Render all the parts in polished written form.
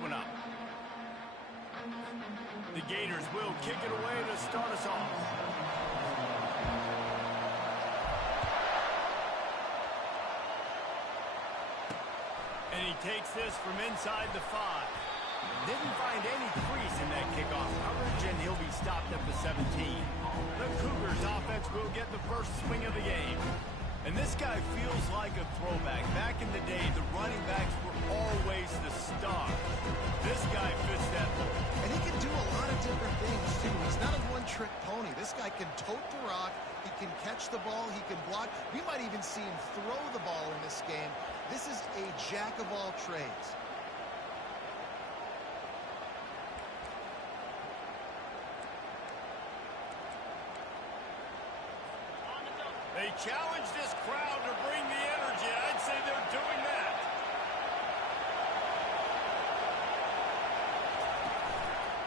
one up. The Gators will kick it away to start us off. And he takes this from inside the 5. Didn't find any crease in that kickoff coverage, and he'll be stopped at the 17. The Cougars offense will get the first swing of the game. And this guy feels like a throwback. Back in the day, the running backs were always the star. This guy fits that mold. And he can do a lot of different things, too. He's not a one-trick pony. This guy can tote the rock. He can catch the ball. He can block. We might even see him throw the ball in this game. This is a jack of all trades. They challenge this crowd to bring the energy. I'd say they're doing that.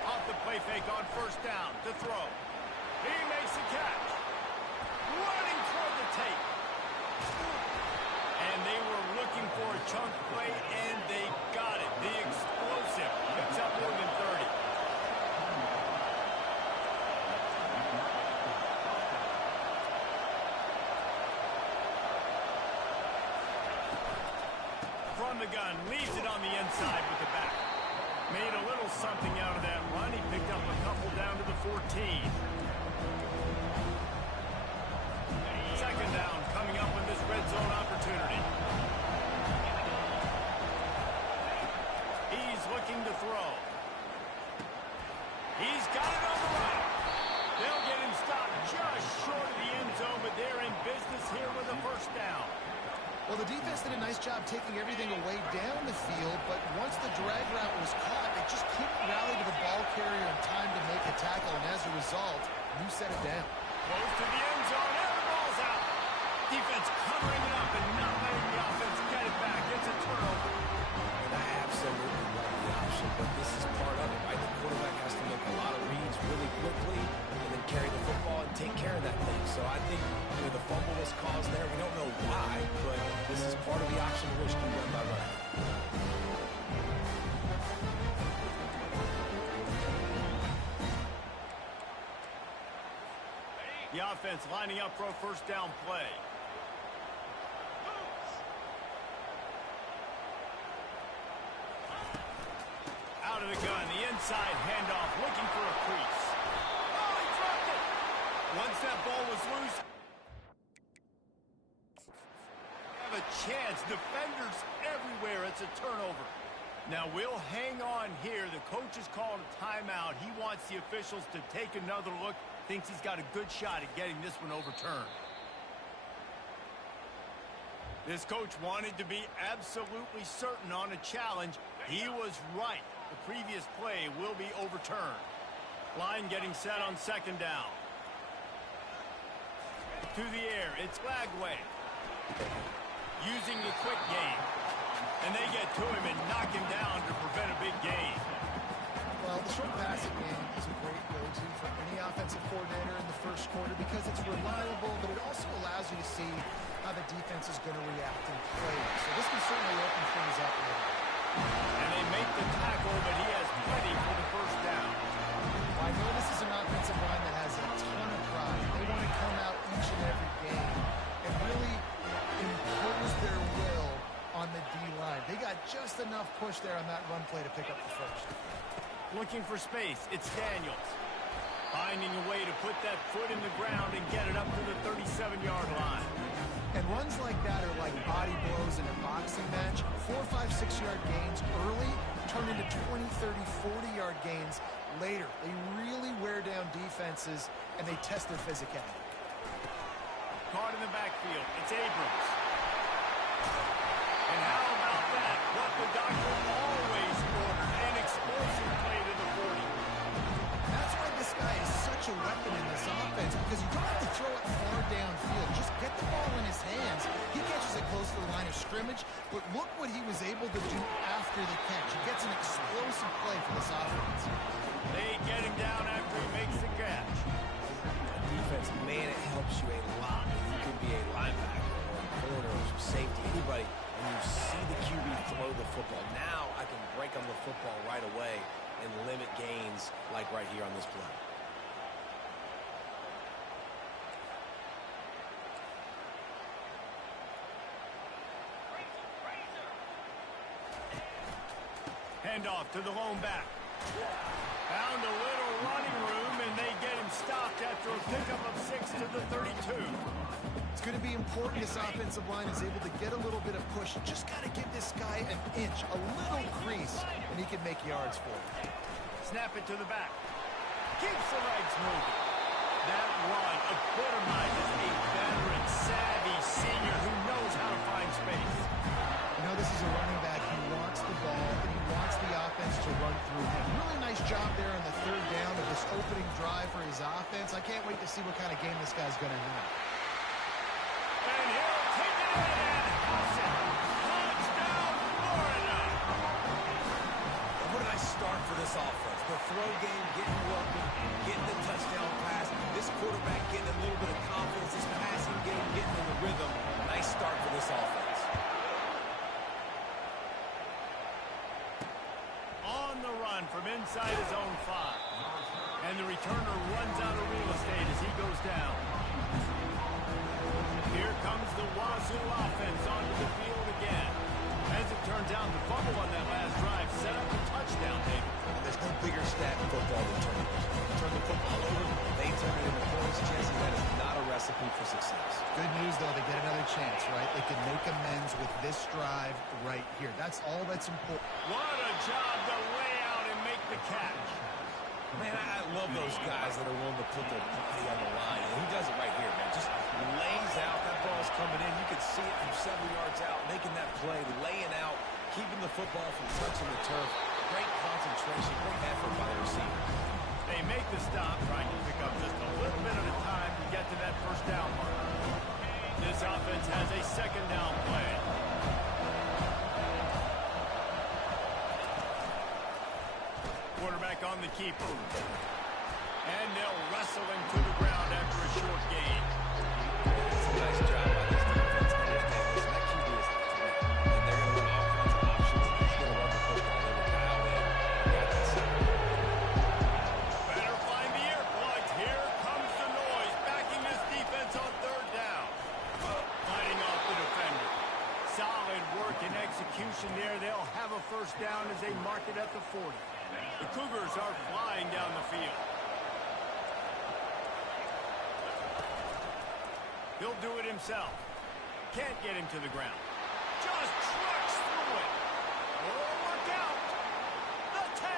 Off the play fake on first down to throw. He makes the catch. Running toward the tape. And they were looking for a chunk play, and they got it. The explosive picks up more than 30. From the gun, leaves it on the inside with the back. Made a little something out of that run. He picked up a couple down to the 14. Second down coming up with this red zone opportunity. He's looking to throw. He's got it on the right. They'll get him stopped just short of the end zone, but they're in business here with a first down. Well, the defense did a nice job taking everything away down the field, but once the drag route was caught, they just couldn't rally to the ball carrier in time to make a tackle, and as a result, you set it down. Close to the end zone, and the ball's out. Defense covering it up and not letting the offense get it back. It's a turnover. And I absolutely love the option, but this is part of it, right? The quarterback has to make a lot of reads really quickly and then carry the football and take care of that thing. So I think, the fumble was caused there. We don't know why, but this is part of the option which can be done by running. The offense lining up for a first down play. Out of the gun, the inside handoff, looking for a crease. Oh, he dropped it! Once that ball was loose, have a chance. Defenders everywhere. It's a turnover. Now we'll hang on here. The coach has called a timeout. He wants the officials to take another look. Thinks he's got a good shot at getting this one overturned. This coach wanted to be absolutely certain on a challenge. He was right. The previous play will be overturned. Line getting set on second down. To the air, it's Lagway. Using the quick game. And they get to him and knock him down to prevent a big gain. Well, the short passing game is a great go-to for any offensive coordinator in the first quarter because it's reliable, but it also allows you to see how the defense is going to react and play. So this can certainly open things up a little bit. And they make the tackle, but he has plenty for the first down. Well, I know this is an offensive line that has a ton of pride. They want to come out each and every game and really impose their will on the D-line. They got just enough push there on that run play to pick up the first. Looking for space, it's Daniels. Finding a way to put that foot in the ground and get it up to the 37-yard line. And runs like that are like body blows in a boxing match. 4, 5, 6-yard gains early turn into 20, 30, 40-yard gains later. They really wear down defenses, and they test their physicality. Caught in the backfield, it's Abrams. And how about that? What the doctor always ordered, an explosive play to the 40. That's why this guy is such a weapon in this offense, because you don't have to throw it far downfield. Just get the ball in his hands. He catches it close to the line of scrimmage, but look what he was able to do after the catch. He gets an explosive play for this offense. They get him down after he makes the catch. Defense, man, it helps you a lot. You can be a linebacker or a corner or safety, anybody, and you see the QB throw the football. Now I can break on the football and limit gains like right here on this play. Handoff to the lone back. Found a little running room, and they get him stopped after a pickup of 6 to the 32. It's going to be important this offensive line is able to get a little bit of push. Just got to give this guy an inch, a little crease, and he can make yards for it. Snap it to the back. Keeps the legs moving. That run epitomizes a veteran, savvy senior who knows how to find space. You know, this is a running back. He wants the ball, and he wants the offense to run through him. Really nice job there on the third down of this opening drive for his offense. I can't wait to see what kind of game this guy's going to have. And he'll take it in and house it. Touchdown, Florida. What a nice start for this offense. The throw game getting working, getting the touchdown pass. This quarterback getting a little bit of confidence. This passing game getting in the rhythm. Nice start for this offense. From inside his own 5. And the returner runs out of real estate as he goes down. Here comes the Wazzou offense onto the field again. As it turns out, the fumble on that last drive set up a touchdown, David. There's no bigger stat in football than turnovers. Turn the football over, they turn it into points. Jesse, that is not a recipe for success. Good news, though, they get another chance, right? They can make amends with this drive right here. That's all that's important. What a job to lay out and make the catch. Man, I love those guys that are willing to put their body on the line. And he does it right here, man. Just lays out. That ball's coming in. You can see it from several yards out, making that play, laying out, keeping the football from touching the turf. Great concentration, great effort by the receiver. They make the stop, trying to pick up just a little bit at a time to get to that first down mark. This offense has a second down play. Quarterback on the keeper. And they'll wrestle him to the ground after a short gain. It's a nice job by this defense. That QB is a threat. And they're going to run all kinds of options. He's going to run the football. They were dialed in. Got that set. Better find the air plugs. Here comes the noise, backing this defense on third down. Fighting off the defender. Solid work and execution there. They'll have a first down as they mark it at the 40. The Cougars are flying down the field. He'll do it himself. Can't get him to the ground. Just trucks through it. Oh, look out. The 10.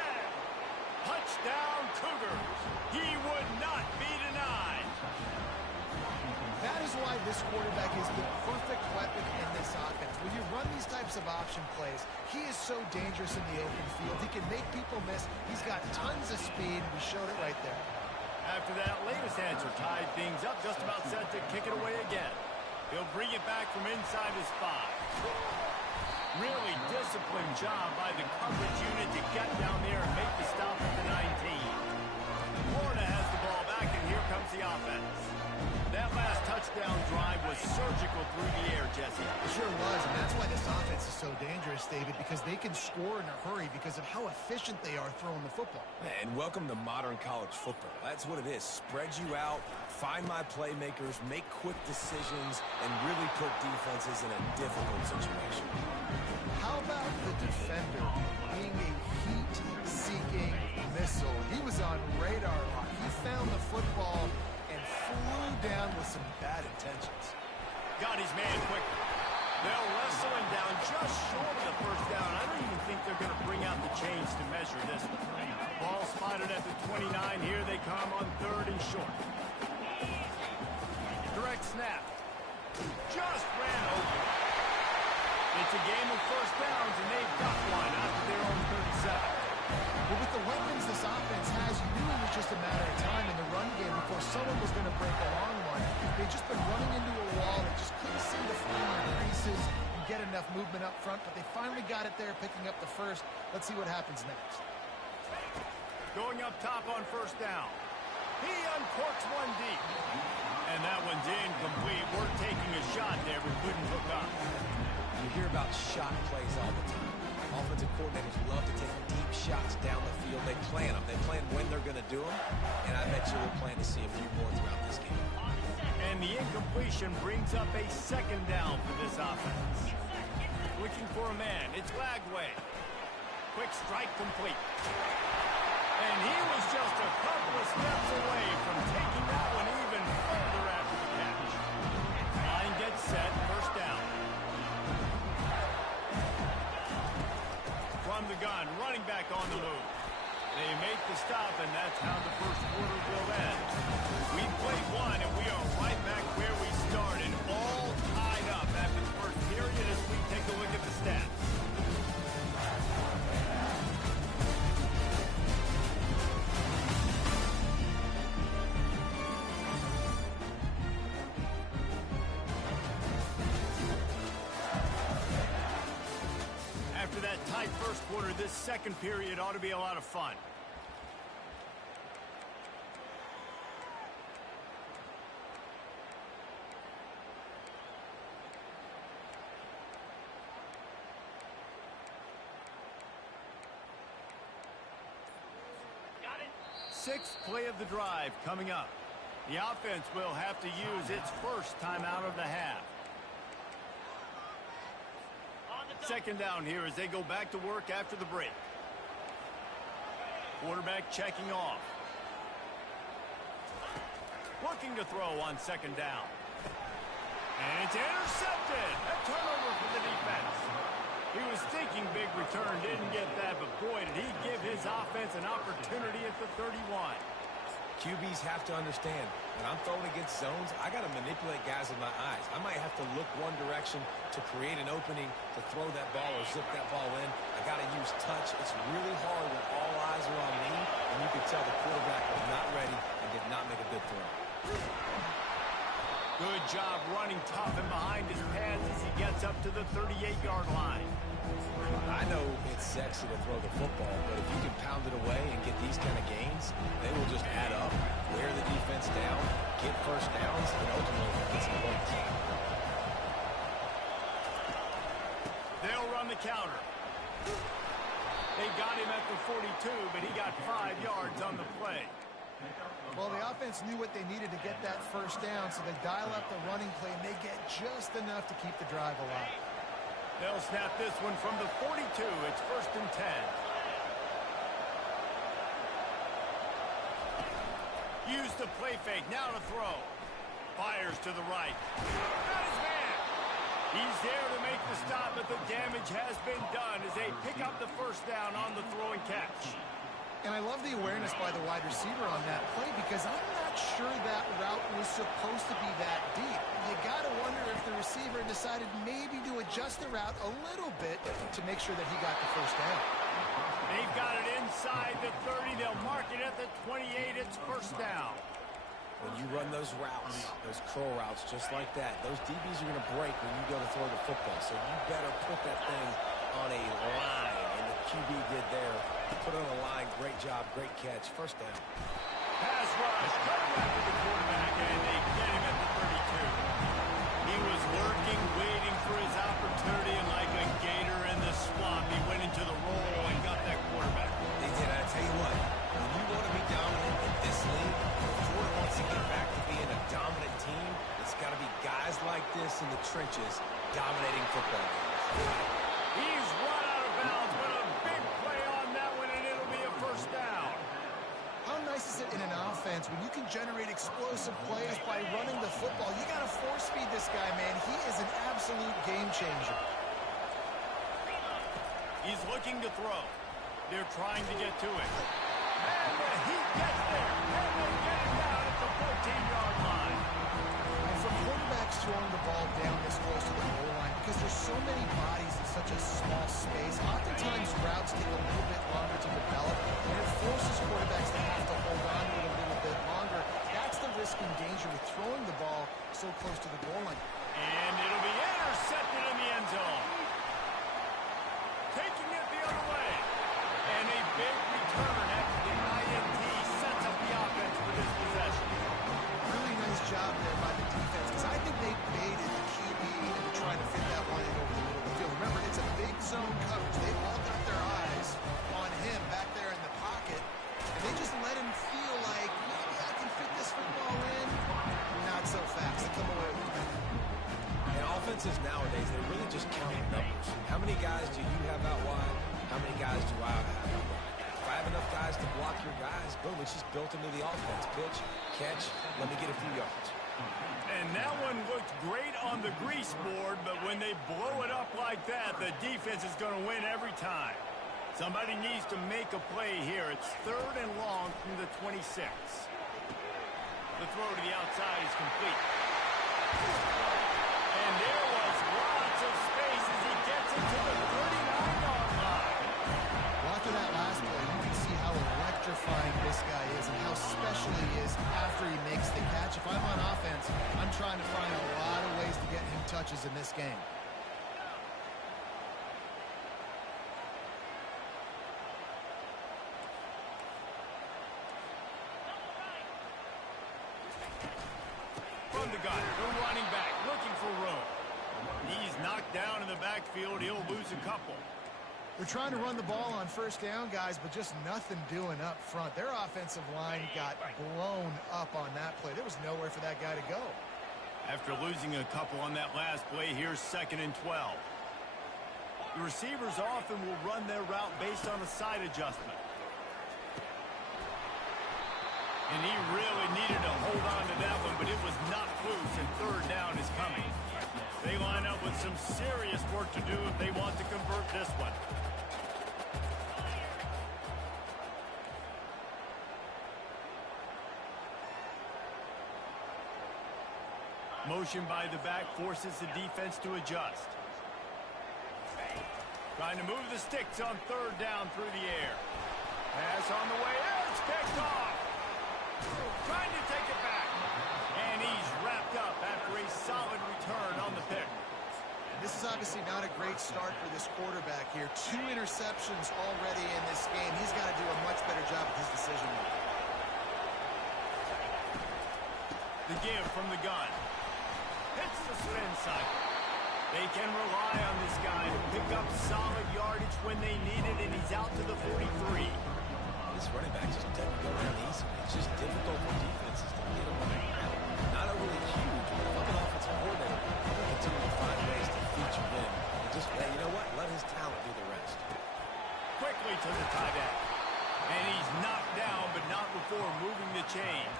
Touchdown, Cougars. He would not be denied. That is why this quarterback is the perfect weapon in this offense. When you run these types of option plays, he is so dangerous in the open field. He can make people miss. He's got tons of speed. We showed it right there. After that latest answer tied things up, just about set to kick it away again. He'll bring it back from inside his 5. Really disciplined job by the coverage unit to get down there and make the stop at the 19. Florida has the ball back, and here comes the offense. That last touchdown drive was surgical through the air, Jesse. It sure was, and that's why this offense is so dangerous, David, because they can score in a hurry because of how efficient they are throwing the football. And welcome to modern college football. That's what it is. Spread you out, find my playmakers, make quick decisions, and really put defenses in a difficult situation. How about the defender being a heat-seeking missile? He was on radar lock. He found the football and flew down with some bad intentions. Got his man quick. They'll wrestle him down just short of the first down. I don't even think they're going to bring out the chains to measure this one. Ball spotted at the 29. Here they come on third and short. Direct snap. Just ran over. It's a game of first downs, and they've got one after their own 37. But with the weapons this offense has, you knew it was just a matter of time in the run game before someone was going to break a long one. They'd just been running into a wall. They just couldn't seem to find their creases and get enough movement up front, but they finally got it there, picking up the first. Let's see what happens next. Going up top on first down. He uncorks one deep. And that one's incomplete. We're taking a shot there, but couldn't hook up. You hear about shot plays all the time. Offensive coordinators love to take deep shots down the field. They plan them. They plan when they're going to do them. And I bet you we'll plan to see a few more throughout this game. And the incompletion brings up a second down for this offense. Looking for a man. It's Wazzou. Quick strike complete. And he was just a couple of steps away from taking that one even further after the catch. Line gets set. First down. From the gun, running back on the move. They make the stop, and that's how the first quarter will end. We played one, and we are right back where we started, all tied up after the first period as we take a look at the stats. After that tight first quarter, this second period ought to be a lot of fun. Sixth play of the drive coming up. The offense will have to use its first timeout of the half. Second down here as they go back to work after the break. Quarterback checking off. Looking to throw on second down. And it's intercepted. A turnover for the defense. He was thinking big return, didn't get that, but boy, did he give his offense an opportunity at the 31. QBs have to understand, when I'm throwing against zones, I got to manipulate guys with my eyes. I might have to look one direction to create an opening to throw that ball or zip that ball in. I got to use touch. It's really hard when all eyes are on me, and you can tell the quarterback was not ready and did not make a good throw. Good job running tough and behind his pads as he gets up to the 38-yard line. I know it's sexy to throw the football, but if you can pound it away and get these kind of gains, they will just add up, wear the defense down, get first downs, and ultimately get some points. They'll run the counter. They got him at the 42, but he got 5 yards on the play. Well, the offense knew what they needed to get that first down, so they dial up the running play, and they get just enough to keep the drive alive. They'll snap this one from the 42. It's first and 10. Use the play fake. Now to throw. Fires to the right. Got his man. He's there to make the stop, but the damage has been done as they pick up the first down on the throw and catch. And I love the awareness by the wide receiver on that play because I'm not sure that route was supposed to be that deep. You got to wonder if the receiver decided maybe to adjust the route a little bit to make sure that he got the first down. They've got it inside the 30. They'll mark it at the 28. It's first down. When you run those routes, those curl routes just like that, those DBs are going to break when you go to throw the football. So you better put that thing on a line. And the QB did there. Put it on a line. Great job. Great catch. First down. Pass rush. Coming after the quarterback, and they get him at the 32. He was lurking, waiting for his opportunity, and like a gator in the swamp, he went into the roll and got that quarterback. They did. I tell you what, when you want to be dominant in this league, Florida wants to get back to being a dominant team. It's got to be guys like this in the trenches dominating football games. He's run out of bounds, but a big play on that one, and it'll be a first down. How nice is it in an offense when you can generate explosive plays by running the football? You got to force feed this guy, man. He is an absolute game changer. He's looking to throw. They're trying to get to it. And he gets there. And they get it down at the 14-yard line. And for quarterbacks throwing the ball down this close to the goal line, because there's so many bodies in such a small space, oftentimes routes take a little bit longer to develop, and it forces quarterbacks to have to hold on to it a little bit longer. That's the risk and danger with throwing the ball so close to the goal line. And it'll be intercepted in the end zone. Taking it the other way. And a big return after the INT sets up the offense for this possession. Really nice job there by the defense, because I think they baited the QB into trying to fit that one in over the middle of the field. Remember, it's a big zone coverage. They've all got defenses nowadays, they really just count numbers. How many guys do you have out wide? How many guys do I have out wide? If I have enough guys to block your guys, boom, it's just built into the offense. Pitch, catch, let me get a few yards. And that one looked great on the grease board, but when they blow it up like that, the defense is going to win every time. Somebody needs to make a play here. It's 3rd and long from the 26. The throw to the outside is complete. And there was lots of space as he gets it to the 39-yard line. Well, after that last play, you can see how electrifying this guy is and how special he is after he makes the catch. If I'm on offense, I'm trying to find a lot of ways to get him touches in this game. From the gun, the running back looking for room. He's knocked down in the backfield. He'll lose a couple. They're trying to run the ball on first down, guys, but just nothing doing up front. Their offensive line got blown up on that play. There was nowhere for that guy to go. After losing a couple on that last play, here's 2nd and 12. The receivers often will run their route based on a side adjustment. And he really needed to hold on to that one, but it was not loose, and 3rd down is coming. They line up with some serious work to do if they want to convert this one. Motion by the back forces the defense to adjust. Trying to move the sticks on 3rd down through the air. Pass on the way in. It's picked off. Trying to take it back. And he's wrapped up after a solid return on the pick. This is obviously not a great start for this quarterback here. 2 interceptions already in this game. He's got to do a much better job with his decision making. The give from the gun. Hits the spin cycle. They can rely on this guy to pick up solid yardage when they need it, and he's out to the 43. This running back just doesn't go down easy. It's just difficult for defenses to get him on the ground. Not overly huge, but if I'm an offensive coordinator, I'm going to continue to find ways to feature him. And just, hey, you know what? Let his talent do the rest. Quickly to the tight end. And he's knocked down, but not before moving the chains.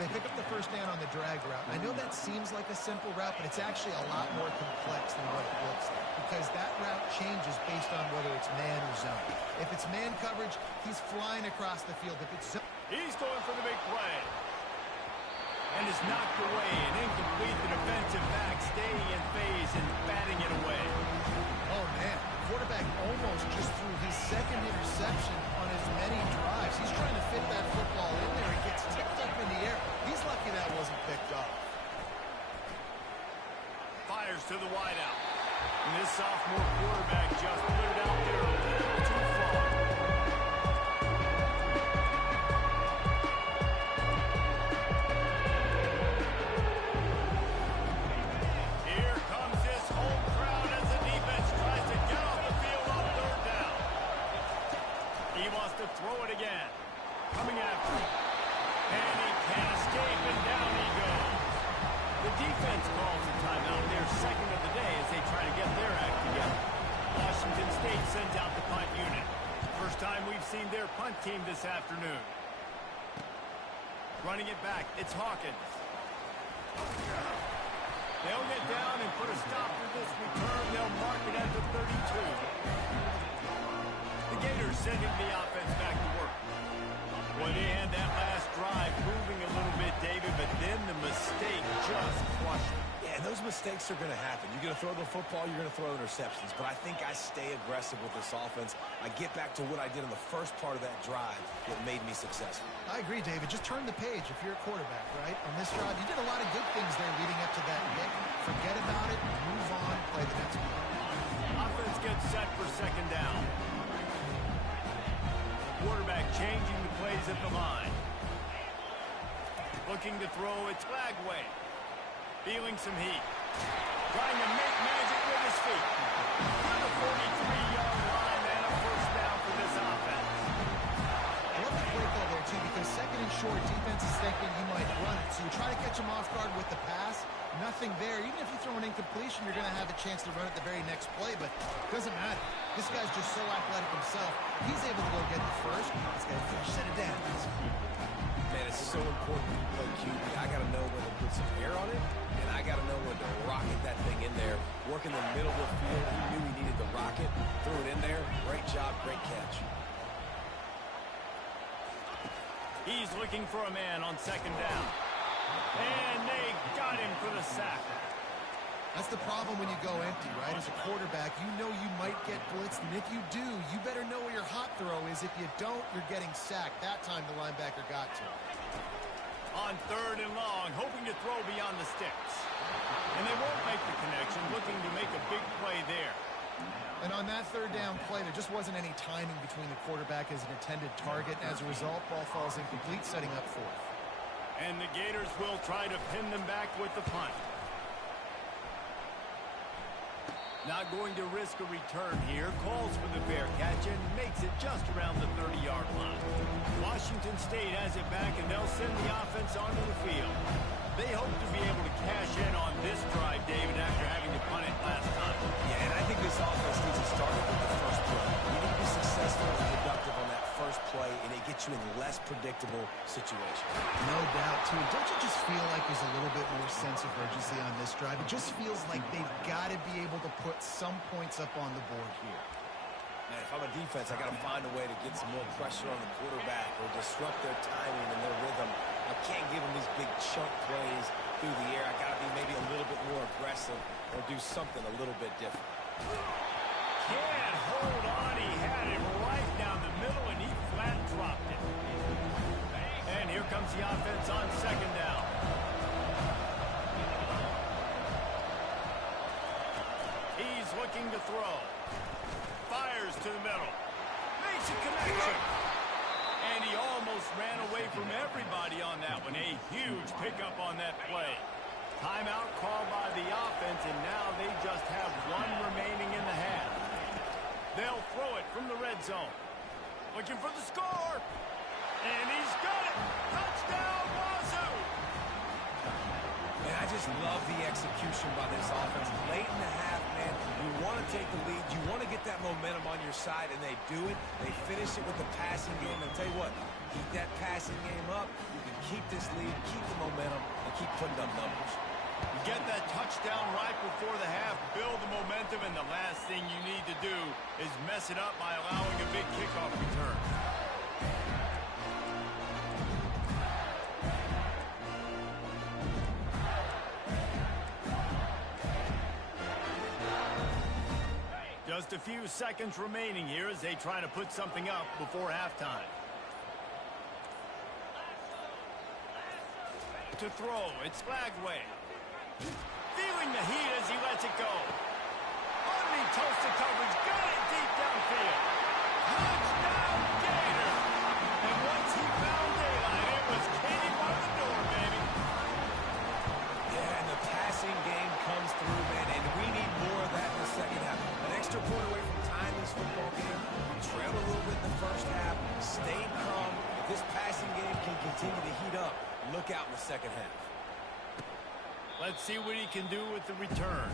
They pick up the first down on the drag route. I know that seems like a simple route, but it's actually a lot more complex than what it looks like, because that route changes based on whether it's man or zone. If it's man coverage, he's flying across the field. If it's zone, he's going for the big play. And is knocked away and incomplete. The defensive back staying in phase and batting it away. oh man, the quarterback almost just threw his 2nd interception on as many drives. He's trying to fit that football in there. It gets tipped up in the air. He's lucky that wasn't picked up. Fires to the wideout. And this sophomore quarterback just put it out there a little too far. Here comes this home crowd as the defense tries to get off the field on 3rd down. He wants to throw it again. Coming after him. And he can't escape, and down he goes. The defense calls a timeout, their 2nd of the day, as they try to get their act together. Washington State sends out the punt unit. First time we've seen their punt team this afternoon. Running it back, it's Hawkins. They'll get down and put a stop to this return. They'll mark it at the 32. The Gators sending the offense back to work. Well, they had that last drive moving a little bit, David, but then the mistake just crushed them. Yeah, and those mistakes are going to happen. You're going to throw the football, you're going to throw interceptions. But I think I stay aggressive with this offense. I get back to what I did in the first part of that drive that made me successful. I agree, David. Just turn the page if you're a quarterback, right? On this drive, you did a lot of good things there leading up to that pick. Forget about it, move on, play the next one. Offense gets set for 2nd down. Quarterback changing the plays at the line. Looking to throw, it's Bagway. Feeling some heat. Trying to make magic with his feet. To the 43-yard line and a 1st down for this offense. I love the play call there, too, because 2nd and short, defense is thinking you might run it. So you try to catch him off guard with the pass. Nothing there. Even if you throw an incompletion, you're going to have a chance to run it the very next play, but it doesn't matter. This guy's just so athletic himself. He's able to go get the first. He's got a fresh set of downs. Man, it's so important when you play QB. I got to know when to put some air on it, and I got to know when to rocket that thing in there. Work in the middle of the field. He knew he needed the rocket. Threw it in there. Great job, great catch. He's looking for a man on second down. And they got him for the sack. That's the problem when you go empty, right? As a quarterback, you know you might get blitzed, and if you do, you better know where your hot throw is. If you don't, you're getting sacked. That time the linebacker got to him. On third and long, hoping to throw beyond the sticks. And they won't make the connection, looking to make a big play there. And on that third down play, there just wasn't any timing between the quarterback as an intended target. As a result, ball falls incomplete, setting up fourth. And the Gators will try to pin them back with the punt. Not going to risk a return here. Calls for the fair catch and makes it just around the 30-yard line. Washington State has it back, and they'll send the offense onto the field. They hope to be able to cash in on this drive, David, after having to punt it last time. Yeah, and I think this offense needs to start with the first play. You need to be successful and productive on that first play, and it gets you in less predictable situations. No doubt, too. Don't you just feel like there's a little bit more sense of urgency on this drive? It just feels like they've got to be able to put some points up on the board here. Man, if I'm a defense, I got to find a way to get some more pressure on the quarterback or disrupt their timing and their rhythm. I can't give them these big chunk plays through the air. I got to be maybe a little bit more aggressive or do something a little bit different. Can't hold on. He had it right down the middle, and he flat dropped it. And here comes the offense on second down. He's looking to throw. Fires to the middle. Makes a connection. And he almost ran away from everybody on that one. A huge pickup on that play. Timeout called by the offense, and now they just have one remaining in the half. They'll throw it from the red zone. Looking for the score. And he's got it. Touchdown, Wazzou. Man, I just love the execution by this offense. Late in the half, man, you want to take the lead. You want to get that momentum on your side, and they do it. They finish it with the passing game. And tell you what, keep that passing game up. You can keep this lead, keep the momentum, and keep putting up numbers. You get that touchdown right before the half, build the momentum, and the last thing you need to do is mess it up by allowing a big kickoff return. Just a few seconds remaining here as they try to put something up before halftime. To throw, it's Flagway. Feeling the heat as he lets it go. Underneath toasted coverage, got it deep downfield. Touchdown, Gators! And once he found daylight, it was Katie by the door, baby. Yeah, and the passing game comes through, man, and we need more of that in the second half. An extra point away from tying this football game. We trailed a little bit in the first half, stayed calm. If this passing game can continue to heat up, look out in the second half. Let's see what he can do with the return.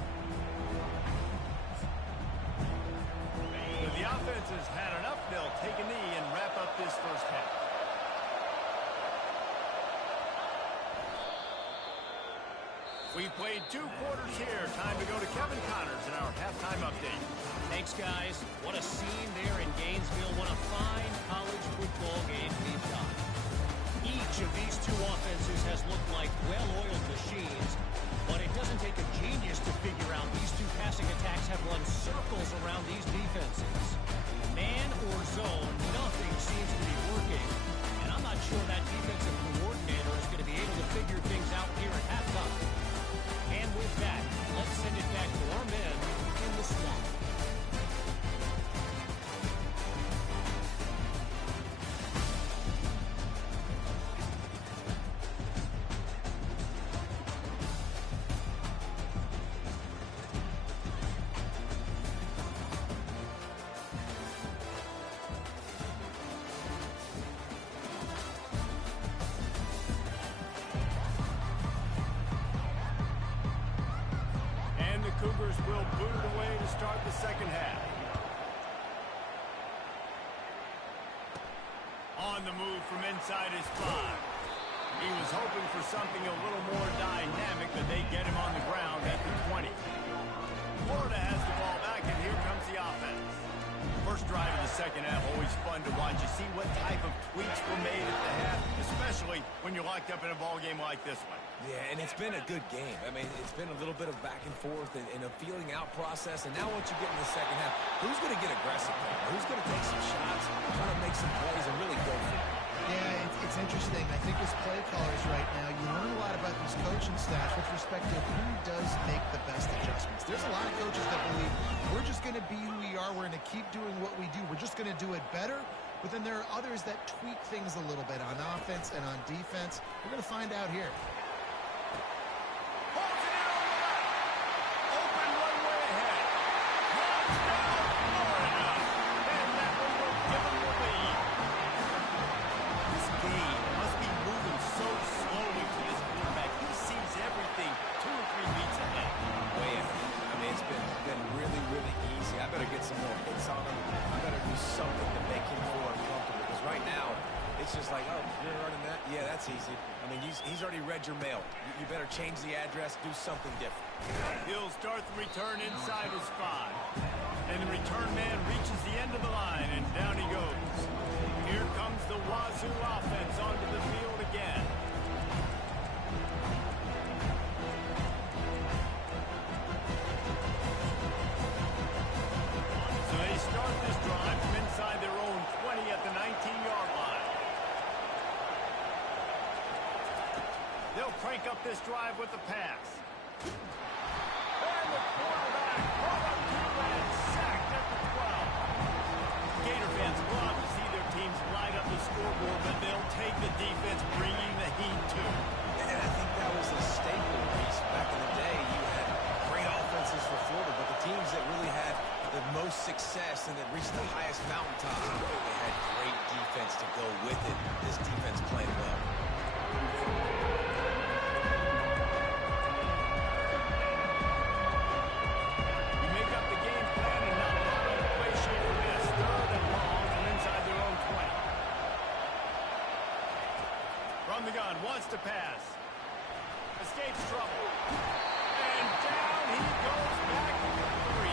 But the offense has had enough. They'll take a knee and wrap up this first half. We played 2 quarters here. Time to go to Kevin Connors in our halftime update. Thanks, guys. What a scene there in Gainesville. What a fine college football game we've got. Each of these 2 offenses has looked like well-oiled machines, but it doesn't take a genius to figure out these 2 passing attacks have run circles around these defenses. Man or zone, nothing seems to be working, and I'm not sure that defensive coordinator is going to be able to figure things out here at halftime. And with that, let's send it back to our men in the swamp. Cougars will boot it away to start the second half. On the move from inside his 5. He was hoping for something a little more dynamic, but they get him on the ground at the 20. Florida has the ball back, and here comes the offense. First drive of the second half, always fun to watch. You see what type of tweaks were made at the half, especially when you're locked up in a ball game like this one. Yeah, and it's been a good game. I mean, it's been a little bit of back and forth and a feeling out process. And now once you get in the second half, who's going to get aggressive? Who's going to take some shots, try to make some plays, and really go for it? Yeah, it's interesting. I think as play callers right now, you learn a lot about these coaching staffs with respect to who does make the best adjustments. There's a lot of coaches that believe we're just going to be who we are. We're going to keep doing what we do. We're just going to do it better. But then there are others that tweak things a little bit on offense and on defense. We're going to find out here. Holds it in on the left. Open one way ahead. Runs down Florida. And that one will give him the lead. This game must be moving so slowly for this quarterback. He sees everything 2 or 3 beats ahead. Way ahead. I mean, it's been really, really easy. I better get some more hits on him. I better do something to make him feel uncomfortable. Because right now, it's just like, oh, you're running that? Yeah, that's easy. I mean, he's already read your mail. You better change the address, do something different. He'll start the return inside his 5. And the return man reaches the end of the line, and down he goes. Here comes the Wazzou offense onto the field again. So they start this drive from inside their own 20 at the 19-yard line. They'll crank up this drive with the pass. And the quarterback brought up to and sacked at the 12. Gator fans love to see their teams light up the scoreboard, but they'll take the defense, bringing the heat too. And I think that was a staple piece. Back in the day, you had great offenses for Florida, but the teams that really had the most success and that reached the highest mountaintops, they had great defense to go with it. This defense played well. You make up the game plan and not a lot of play shape for this. 3rd and long from inside their own 20. From the gun, wants to pass. Escapes trouble. And down he goes back to 3.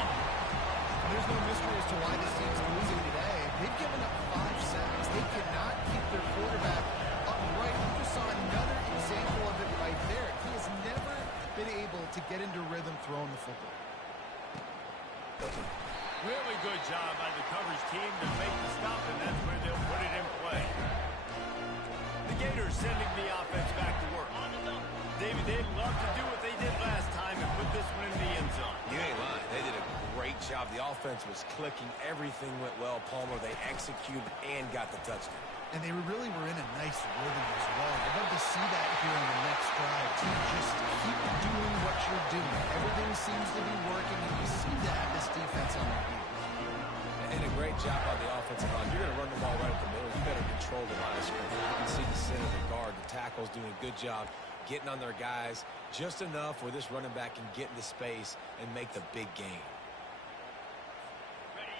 There's no mystery as to why this team's losing today. They've given up 5 sacks. They cannot keep their quarterback upright. You just saw another example of it right there. He has never been able to get into rhythm throwing the football. Really good job by the coverage team to make the stop, and that's where they'll put it in play. The Gators sending the offense back to work. David, they'd love to do what they did last time and put this one in the end zone. You ain't lying. They did a great job. The offense was clicking. Everything went well. Palmer, they executed and got the touchdown. And they really were in a nice rhythm as well. I'd love to see that here in the next drive. Team, just keep doing what you're doing. Everything seems to be working, and you seem to have this defense on their heels. And a great job on the offensive line. You're going to run the ball right up the middle. You better control the line of scrimmage. You can see the center, the guard, the tackles doing a good job getting on their guys just enough where this running back can get into space and make the big game.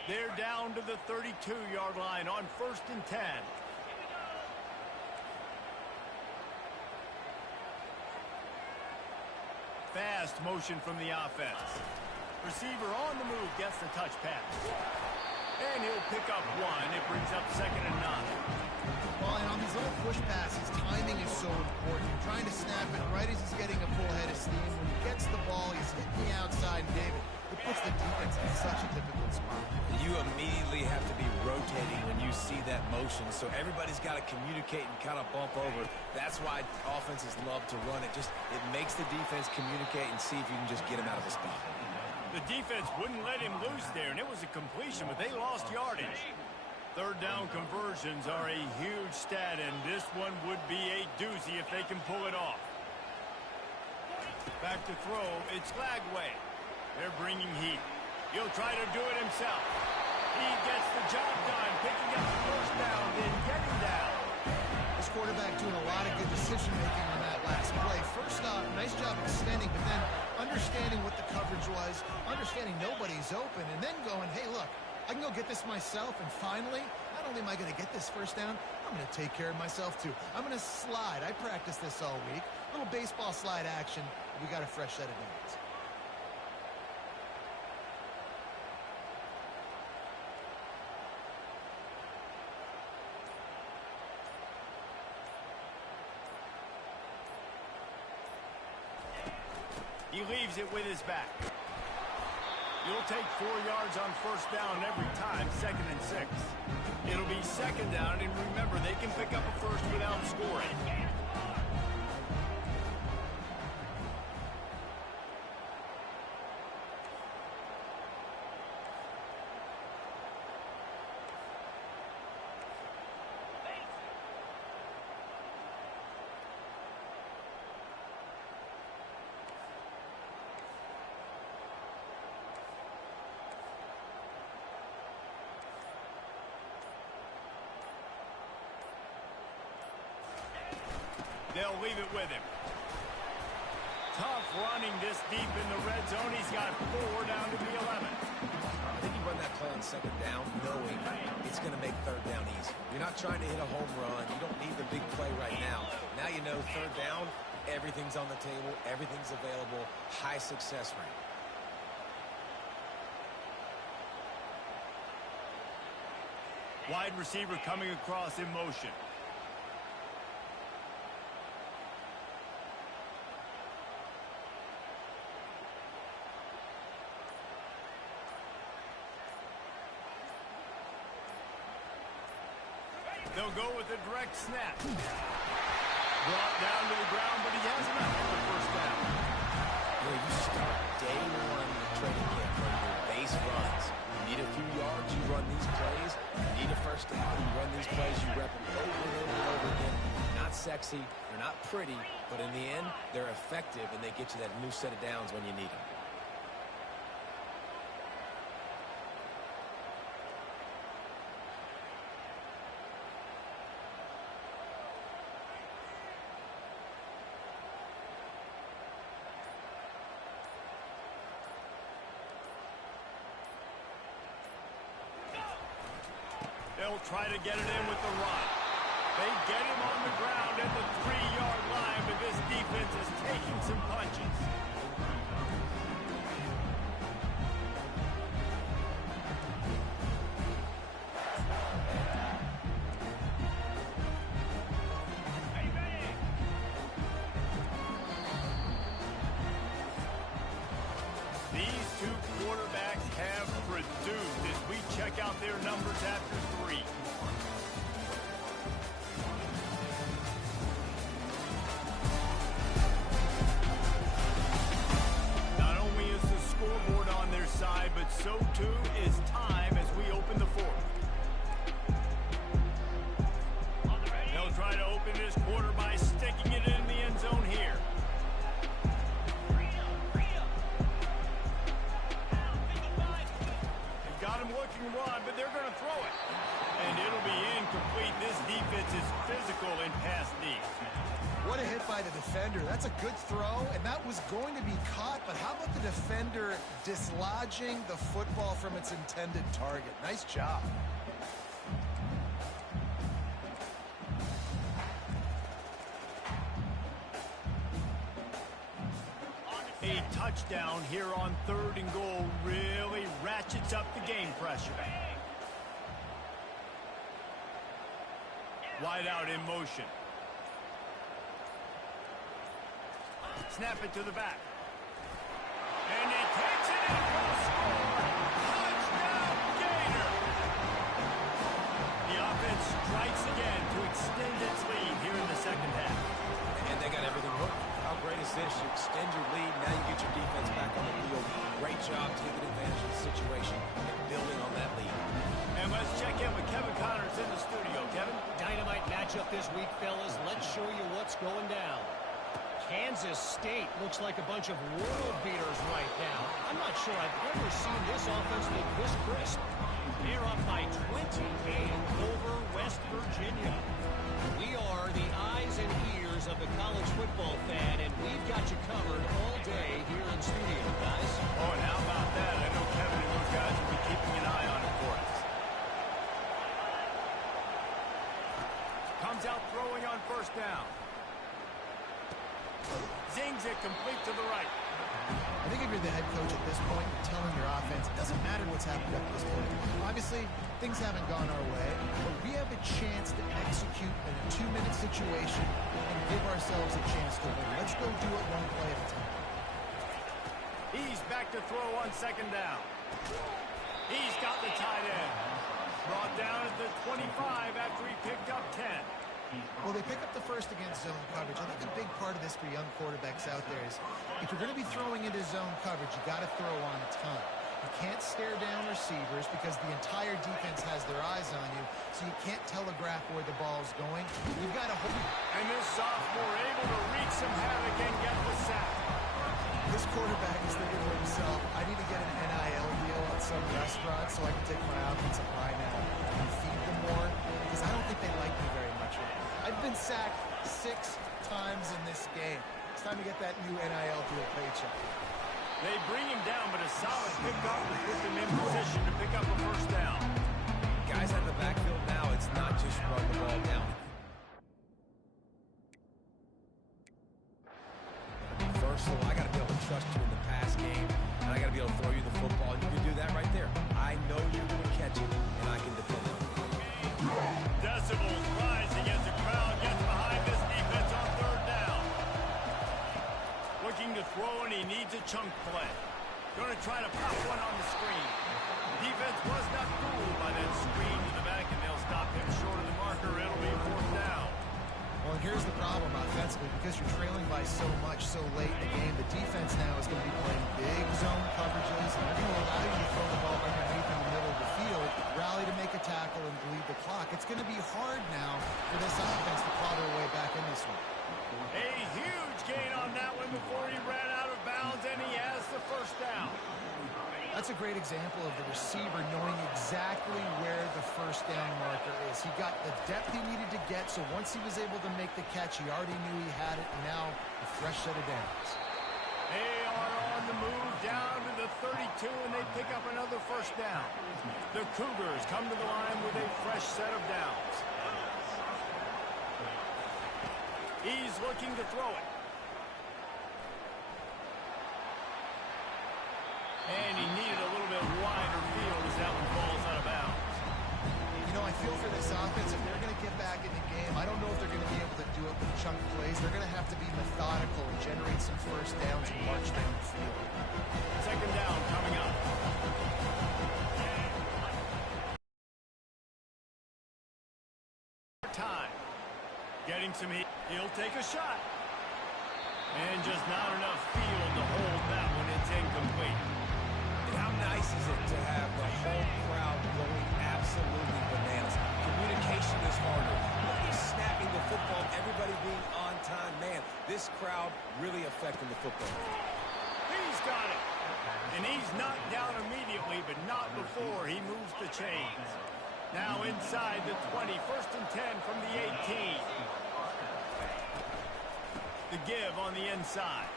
They're down to the 32-yard line on 1st and 10. Fast motion from the offense. Receiver on the move gets the touch pass. And he'll pick up 1. It brings up 2nd and 9. Well, and on these little push passes, timing is so important. You're trying to snap it right as he's getting a full head of steam. When he gets the ball, he's hitting the outside, and David, it puts the defense in such a difficult spot. You immediately have to be rotating when you see that motion, so everybody's got to communicate and kind of bump over. That's why offenses love to run it. It makes the defense communicate and see if you can just get him out of the spot. The defense wouldn't let him loose there, and it was a completion, but they lost yardage. 3rd down conversions are a huge stat, and this one would be a doozy if they can pull it off. Back to throw, it's Lagway. They're bringing heat. He'll try to do it himself. He gets the job done, picking up the 1st down, then getting down. This quarterback doing a lot of good decision-making on that last play. First off, nice job extending, but then understanding what the coverage was understanding nobody's open and then going, hey, look, I can go get this myself. And finally, not only am I going to get this first down, I'm going to take care of myself too. I'm going to slide. I practiced this all week. Little baseball slide action. We got a fresh set of downs. He leaves it with his back. You'll take 4 yards on first down every time, 2nd and 6. It'll be 2nd down, and remember, they can pick up a first without scoring. They'll leave it with him. Tough running this deep in the red zone. He's got 4 down to the 11. I think you run that play on 2nd down knowing it's going to make 3rd down easy. You're not trying to hit a home run. You don't need the big play right now. Now you know 3rd down, everything's on the table, everything's available, high success rate. Wide receiver coming across in motion. They'll go with a direct snap. Brought down to the ground, but he has enough for the first down. You start day one of training camp on your base runs. You need a few yards, you run these plays. You need a first down, you run these plays. You rep them over and over and over again. Not sexy, they're not pretty, but in the end, they're effective, and they get you that new set of downs when you need them. They'll try to get it in with the run. They get him on the ground at the 3-yard line, but this defense is taking some punches. These two quarterbacks have produced as we check out their numbers after 3. Not only is the scoreboard on their side, but so too is time as we open the 4th. They'll try to open this quarter by sticking it in the end zone here. Got him looking to run, but they're going to throw it. And it'll be incomplete. This defense is physical in pass D. What a hit by the defender. That's a good throw, and that was going to be caught, but how about the defender dislodging the football from its intended target? Nice job. A touchdown here on 3rd and goal really ratchets up the game pressure. Wide out in motion. Snap it to the back. And he takes it in for a score. Touchdown, Gator! The offense strikes again to extend its lead here in the 2nd half. And they got everything hooked. How great is this? You extend your lead, now you get your defense back on the field. Great job taking advantage of the situation and building on that lead. And let's check in with Kevin Connors in the studio. Kevin? Dynamite matchup this week, fellas. Let's show you what's going down. Kansas State looks like a bunch of world beaters right now. I'm not sure I've ever seen this offense look this crisp. They're up by 28 over West Virginia. We are the eyes and ears of the college football fan, and we've got you covered all day here in studio, guys. Oh, and swings it complete to the right. I think if you're the head coach at this point, you're telling your offense, it doesn't matter what's happened up to this point. Obviously, things haven't gone our way, but we have a chance to execute in a 2-minute situation and give ourselves a chance to win. Let's go do it one play at a time. He's back to throw on second down. He's got the tight end. Brought down at the 25 after he picked up 10. Well, they pick up the first against zone coverage. I think a big part of this for young quarterbacks out there is if you're going to be throwing into zone coverage, you got to throw on time. You can't stare down receivers because the entire defense has their eyes on you, so you can't telegraph where the ball's going. You've got to hold. And this sophomore able to wreak some havoc and get the sack. This quarterback is thinking to himself, I need to get an NIL deal at some restaurant so I can take my offensive line out and feed them more, because I don't think they like me very much right now. I've been sacked 6 times in this game. It's time to get that new NIL deal paycheck. They bring him down, but a solid pickup to put them in position to pick up a first down. Guys out of the backfield now, it's not just run the ball down. First of all, I got to be able to trust you in the pass game, and I got to be able to throw you the football, and you can do that right there. I know you're going to catch it, and I can depend on it. Decibels rising as the crowd gets behind this defense on third down. Looking to throw, and he needs a chunk play. Going to try to pop one on the screen. Defense was not fooled by that screen to the back, and they'll stop him short of the marker. It'll be fourth down. Well, and here's the problem offensively. Because you're trailing by so much so late in the game, the defense now is going to be playing big zone coverages, and they're going to allow you to throw the ball underneath in the middle of the field, rally to make a tackle, and bleed the clock. It's going to be hard now for this offense to claw their way back in this one. A huge gain on that one before he ran out of bounds, and he has the first down. That's a great example of the receiver knowing exactly where the first down marker is. He got the depth he needed to get, so once he was able to make the catch, he already knew he had it, and now a fresh set of downs. They are on the move down to the 32, and they pick up another first down. The Cougars come to the line with a fresh set of downs. He's looking to throw it. And he needed a little bit wider field as that one falls out of bounds. You know, I feel for this offense, if they're going to get back in the game, I don't know if they're going to be able to do it with chunk plays. They're going to have to be methodical and generate some first downs and march down the field. Second down coming up. Time. Getting some heat. He'll take a shot. And just not enough field to hold that one. It's incomplete. How nice is it to have the whole crowd going absolutely bananas? Communication is harder. He's snapping the football, everybody being on time. Man, this crowd really affecting the football. He's got it. And he's knocked down immediately, but not before he moves the chains. Now inside the 20, first and 10 from the 18. The give on the inside.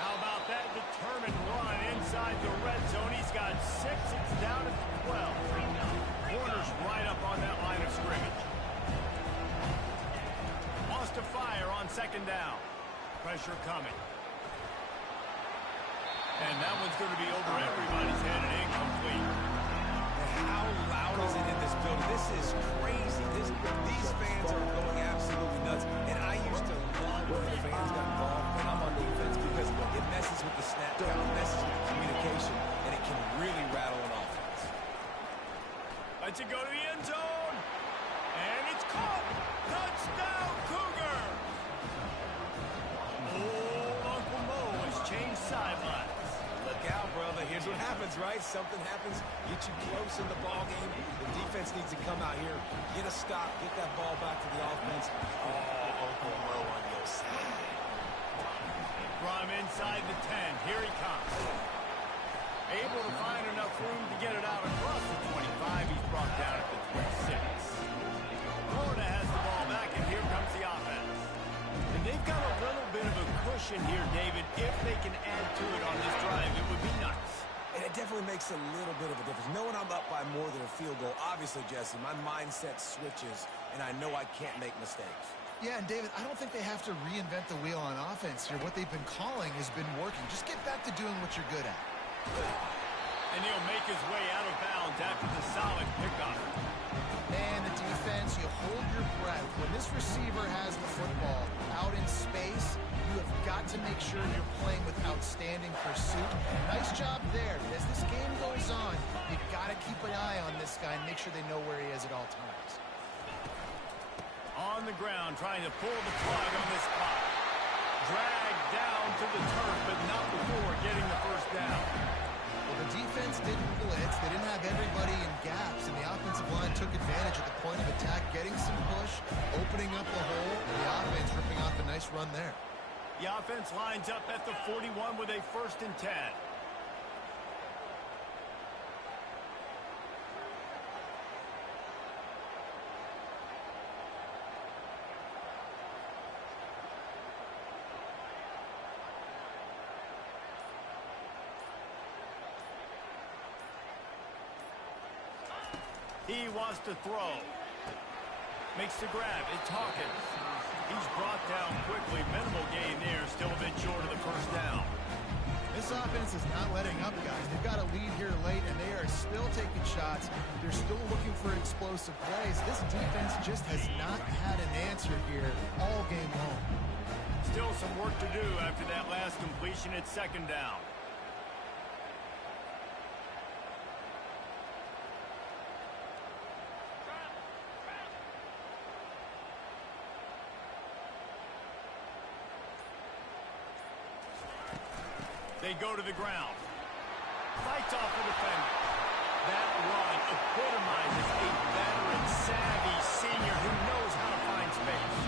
How about that determined run inside the red zone? He's got 6. It's down to 12. Warner's right up on that line of scrimmage. Lost to fire on second down. Pressure coming. And that one's going to be over everybody's head and incomplete. How loud is it in this building? This is crazy. These fans are going absolutely nuts. And I used to love when the fans got involved when I'm on defense because it messes with the snap count, it messes with the communication, and it can really rattle an offense. Lets it go to the end zone. And it's caught. Touchdown, Cougar. Oh, Uncle Mo has changed sidelines. Look out, brother. Here's what happens, right? Something happens, get you close in the ball game. The defense needs to come out here, get a stop, get that ball back to the offense. Oh, Uncle Mo on your side. From inside the 10, here he comes. Able to find enough room to get it out across the 25. He's brought down at the 26. Florida has the ball back, and here comes the offense. And they've got a little bit of a cushion here, David. If they can add to it on this drive, it would be nice. And it definitely makes a little bit of a difference. Knowing I'm up by more than a field goal, obviously, Jesse, my mindset switches, and I know I can't make mistakes. Yeah, and David, I don't think they have to reinvent the wheel on offense here. What they've been calling has been working. Just get back to doing what you're good at. And he'll make his way out of bounds after the solid pickup. And the defense, you hold your breath. When this receiver has the football out in space, you have got to make sure you're playing with outstanding pursuit. Nice job there. But as this game goes on, you've got to keep an eye on this guy and make sure they know where he is at all times. On the ground, trying to pull the plug on this clock. Dragged down to the turf, but not before getting the first down. Well, the defense didn't blitz. They didn't have everybody in gaps, and the offensive line took advantage at the point of attack, getting some push, opening up the hole, and the offense ripping off a nice run there. The offense lines up at the 41 with a 1st and 10. He wants to throw. Makes the grab. It's Hawkins. He's brought down quickly. Minimal gain there. Still a bit short of the first down. This offense is not letting up, guys. They've got a lead here late, and they are still taking shots. They're still looking for explosive plays. This defense just has not had an answer here all game long. Still some work to do after that last completion at 2nd down. They go to the ground. Fights off the defender. That run epitomizes a veteran, savvy senior who knows how to find space.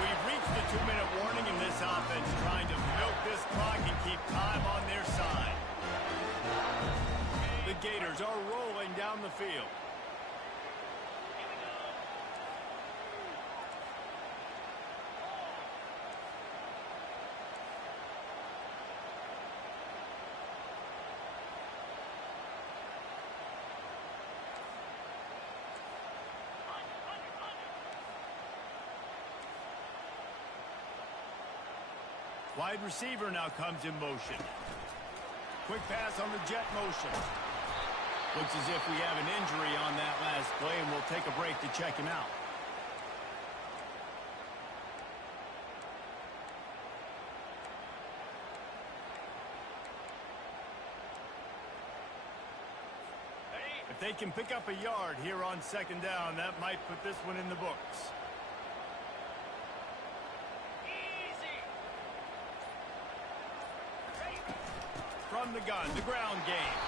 We've reached the 2-minute warning in this offense, trying to milk this clock and keep time on their side. The Gators are rolling down the field. Wide receiver now comes in motion. Quick pass on the jet motion. Looks as if we have an injury on that last play, and we'll take a break to check him out. If they can pick up a yard here on 2nd down, that might put this one in the books. From the gun, the ground game.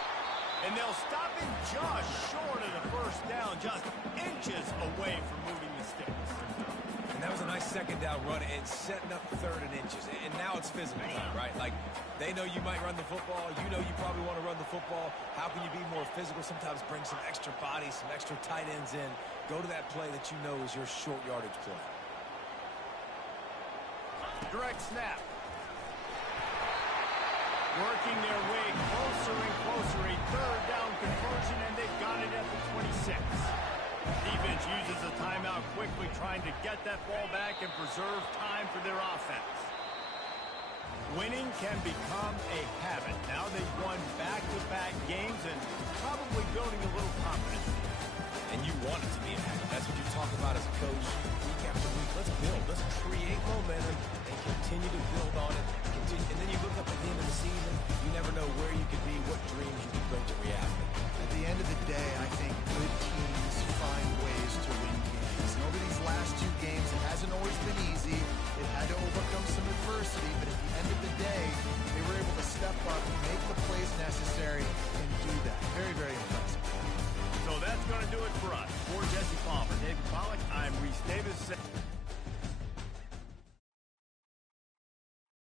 And they'll stop him just short of the first down, just inches away from moving the sticks. And that was a nice 2nd down run and setting up 3rd and inches. And now it's physical time, right? Like, they know you might run the football. You know you probably want to run the football. How can you be more physical? Sometimes bring some extra bodies, some extra tight ends in. Go to that play that you know is your short yardage play. Direct snap. Working their way closer and closer. A 3rd down conversion, and they've got it at the 26. Defense uses a timeout quickly, trying to get that ball back and preserve time for their offense. Winning can become a habit. Now they've won back-to-back games and probably building a little confidence. And you want it to be a habit. That's what you talk about as a coach week after week. Let's build. Let's create momentum and continue to build on it. And then you look up at the end of the season, you never know where you could be, what dreams you could bring to reality. At the end of the day, I think good teams find ways to win games. And over these last 2 games, it hasn't always been easy. It had to overcome some adversity.